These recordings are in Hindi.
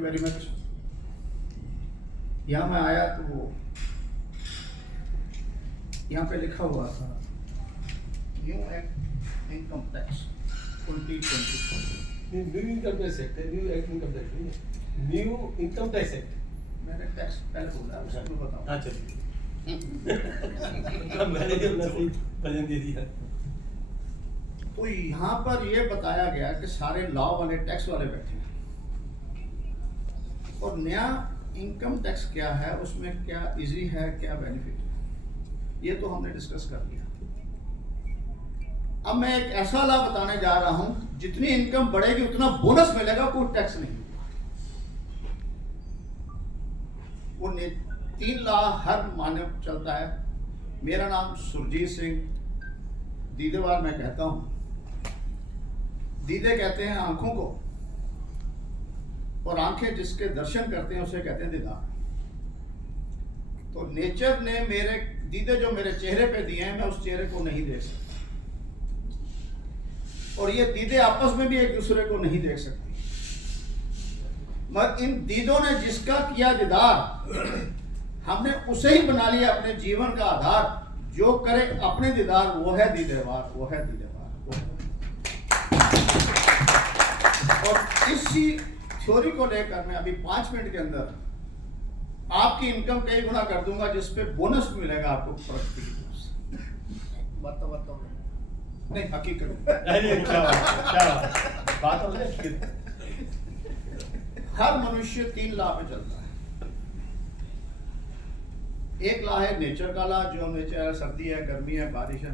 You very much. यहाँ मैं आया तो यहाँ पे लिखा हुआ था new act income tax 2020। New income tax act है, न्यू एक्ट इनकम टैक्स नहीं है, न्यू इनकम टैक्स एक्ट। मैंने टैक्स पहले बोला, उसको बताओ। हाँ चलिए मैंने भी अपना सही वजन दे दिया। तो यहाँ पर ये बताया गया कि सारे लॉ वाले टैक्स वाले बैठे हैं और नया इनकम टैक्स क्या है, उसमें क्या इजी है, क्या बेनिफिट है, ये तो हमने डिस्कस कर लिया। अब मैं एक ऐसा लाभ बताने जा रहा हूं, जितनी इनकम बढ़ेगी उतना बोनस मिलेगा, कोई टैक्स नहीं। वो 3 लाख हर मानव चलता है। मेरा नाम सुरजीत सिंह, दीदेवार मैं कहता हूं। दीदे कहते हैं आंखों को, और आंखें जिसके दर्शन करते हैं उसे कहते हैं दीदार। तो नेचर ने मेरे दीदे जो मेरे चेहरे पे दिए हैं, मैं उस चेहरे को नहीं देख सकता, और ये दीदे आपस में भी एक दूसरे को नहीं देख सकती। मगर इन दीदों ने जिसका किया दीदार, हमने उसे ही बना लिया अपने जीवन का आधार। जो करे अपने दीदार, वो है दीदेवार, वो है दीदेवार, वो है। और इसी थ्योरी को लेकर मैं अभी 5 मिनट के अंदर आपकी इनकम कई गुना कर दूंगा, जिसपे बोनस मिलेगा आपको प्रगति की तरफ से। बताओ नहीं, हकीकत बात हो गई। हर मनुष्य 3 लॉ पे चलता है। एक लॉ है नेचर का लॉ, जो नेचर है, सर्दी है, गर्मी है, बारिश है।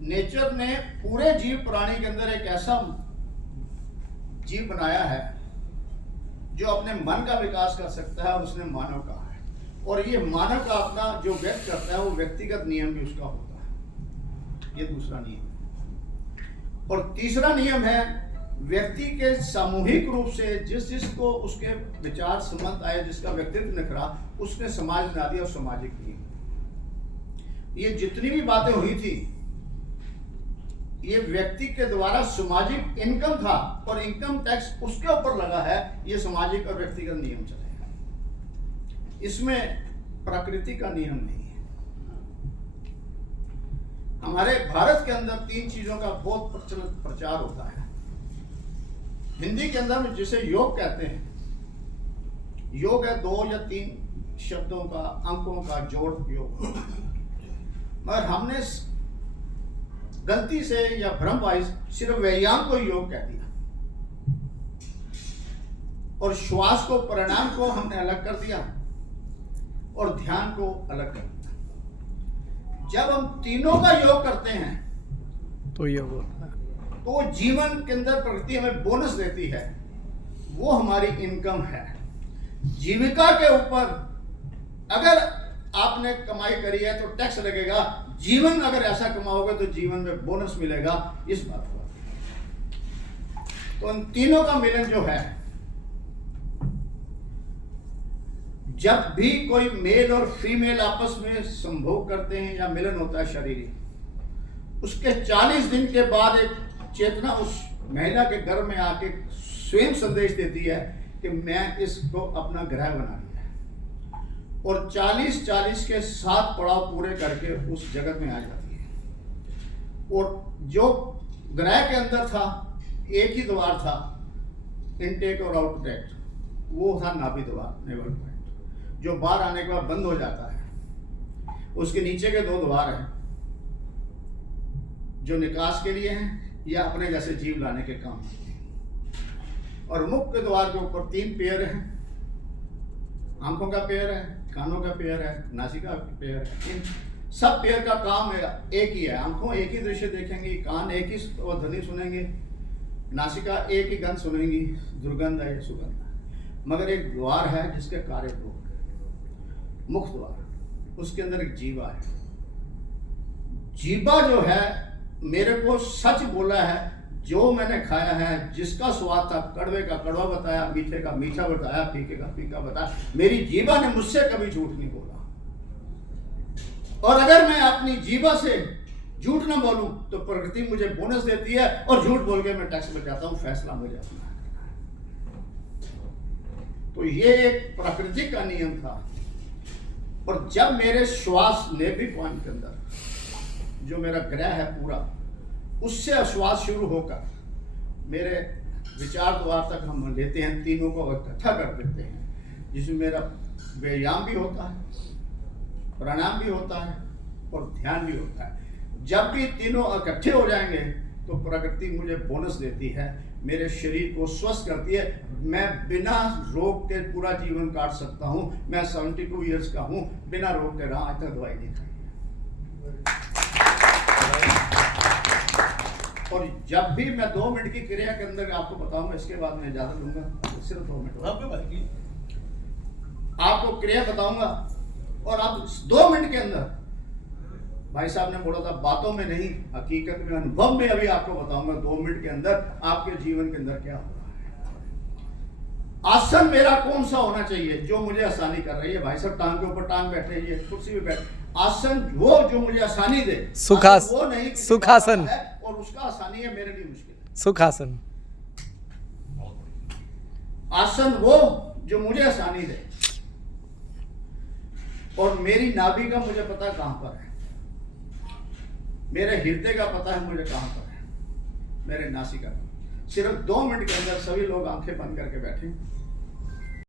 नेचर ने पूरे जीव प्राणी के अंदर एक ऐसा जीव बनाया है जो अपने मन का विकास कर सकता है, और उसने मानव कहा है। और ये मानव का अपना जो व्यक्त करता है, वो व्यक्तिगत नियम भी उसका होता है। ये दूसरा नियम। और तीसरा नियम है व्यक्ति के सामूहिक रूप से जिसको उसके विचार संबंध आए, जिसका व्यक्तित्व निखरा, उसने समाज बना दिया, और सामाजिक नियम। ये जितनी भी बातें हुई थी, ये व्यक्ति के द्वारा सामाजिक इनकम था, और इनकम टैक्स उसके ऊपर लगा है। ये सामाजिक और व्यक्तिगत नियम चलेगा, इसमें प्रकृति का नियम नहीं है। हमारे भारत के अंदर 3 चीजों का बहुत प्रचलित प्रचार होता है। हिंदी के अंदर जिसे योग कहते हैं, योग है 2 या 3 शब्दों का, अंकों का जोड़ योग। मगर हमने गलती से या भ्रमवाइज सिर्फ व्यायाम को योग कह दिया, और श्वास को, प्राणायाम को हमने अलग कर दिया, और ध्यान को अलग कर दिया। जब हम तीनों का योग करते हैं तो योग होता है, तो जीवन के अंदर प्रकृति हमें बोनस देती है, वो हमारी इनकम है। जीविका के ऊपर अगर आपने कमाई करी है तो टैक्स लगेगा, जीवन अगर ऐसा कमाओगे तो जीवन में बोनस मिलेगा। इस बात को, तो इन तीनों का मिलन जो है, जब भी कोई मेल और फीमेल आपस में संभोग करते हैं या मिलन होता है शरीरी, उसके 40 दिन के बाद एक चेतना उस महिला के गर्भ में आके स्वयं संदेश देती है कि मैं इसको अपना ग्रह बना लिया है, और 40 के 7 पड़ाव पूरे करके उस जगत में आ जाती है। और जो ग्रह के अंदर था, एक ही द्वार था, इनटेक और आउटटेक, वो था नाभि द्वार, नेवल पॉइंट, जो बाहर आने के बाद बंद हो जाता है। उसके नीचे के 2 द्वार हैं, जो निकास के लिए हैं या अपने जैसे जीव लाने के काम, और मुख के द्वार के ऊपर 3 पेयर हैं। आंखों का पेयर है, कानों का पेयर है, नासिका का पेयर है। इन सब पेयर का काम एक ही है। आंखों एक ही दृश्य देखेंगी, कान एक ही ध्वनि सुनेंगे, नासिका एक ही गंध सुनेंगी, दुर्गंध है, सुगंध है। मगर एक द्वार है जिसके कार्य 2, मुख द्वार, उसके अंदर एक जीवा है। जीवा जो है, मेरे को सच बोला है, जो मैंने खाया है, जिसका स्वाद था, कड़वे का कड़वा बताया, मीठे का मीठा बताया, फीके का फीका बताया। मेरी जीवा ने मुझसे कभी झूठ नहीं बोला, और अगर मैं अपनी जीवा से झूठ ना बोलूं तो प्रकृति मुझे बोनस देती है, और झूठ बोल के मैं टैक्स बचाता हूं। फैसला मुझे अपना है। ये एक प्रकृति का नियम था। और जब मेरे श्वास नेभी पॉइंट के अंदर जो मेरा ग्रह है पूरा, उससे श्वास शुरू होकर मेरे विचार द्वार तक हम लेते हैं, तीनों को इकट्ठा कर देते हैं, जिसमें मेरा व्यायाम भी होता है, प्राणायाम भी होता है और ध्यान भी होता है। जब भी तीनों इकट्ठे हो जाएंगे तो प्रकृति मुझे बोनस देती है, मेरे शरीर को स्वस्थ करती है। मैं बिना रोग के पूरा जीवन काट सकता हूँ। मैं 72 ईयर्स का हूँ, बिना रोग के रहा, आज तक दवाई नहीं खाई। और जब भी मैं 2 मिनट की क्रिया के अंदर आपको बताऊंगा, इसके बाद मैं ज्यादा लूंगा, सिर्फ 2 मिनट आपको क्रिया बताऊंगा। और आप 2 मिनट के अंदर, भाई साहब ने बोला था बातों में नहीं, हकीकत में, अनुभव में अभी आपको बताऊंगा 2 मिनट के अंदर आपके जीवन के अंदर क्या हो रहा है। आसन मेरा कौन सा होना चाहिए जो मुझे आसानी कर रही है। भाई साहब टांग के ऊपर टांग बैठे हैं, कुर्सी पे बैठे, आसन वो जो मुझे आसानी दे। सुखासन, वो नहीं, सुखासन है और उसका आसानी है, मेरे लिए मुश्किल है। सुखासन। आसन वो जो मुझे आसानी दे। और मेरी नाभि का मुझे पता कहां पर है, मेरे हृदय का पता है मुझे कहां पर है, मेरे नासिका का। सिर्फ 2 मिनट के अंदर सभी लोग आंखें बंद करके बैठे।